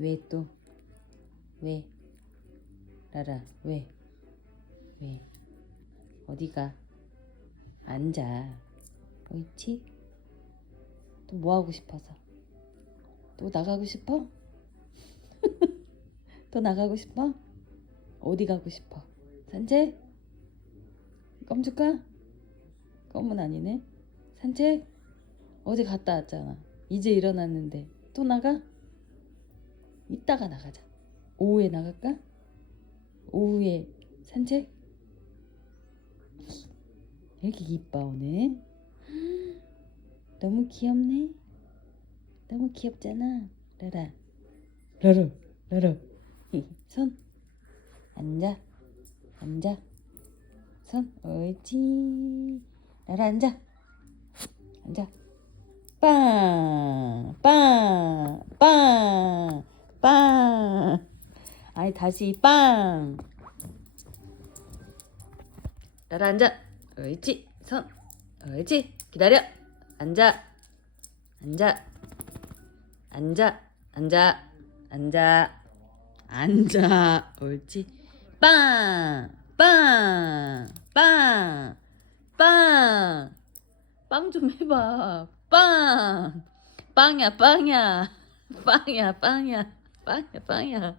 왜 또? 왜? 라라, 왜? 왜? 어디가? 앉아. 옳지? 또 뭐 하고 싶어서? 또 나가고 싶어? 또 나가고 싶어? 어디 가고 싶어? 산책? 껌 줄까? 껌은 아니네. 산책? 어제 갔다 왔잖아. 이제 일어났는데 또 나가? 이따가 나가자. 오후에 나갈까? 오후에 산책? 이렇게 이뻐 오늘. 너무 귀엽네. 너무 귀엽잖아. 라라. 라라. 라라. 손. 앉아. 앉아. 손. 옳지. 라라 앉아. 앉아. 빵. 빵. 빵. 빵. 아이 다시 빵. 라라 앉아. 옳지. 손. 옳지. 기다려. 앉아. 앉아. 앉아. 앉아. 앉아. 앉아. 옳지. 빵. 빵. 빵. 빵. 빵 좀 해봐. 빵. 빵이야, 빵이야. 빵이야, 빵이야. 빵이야, 빵이야.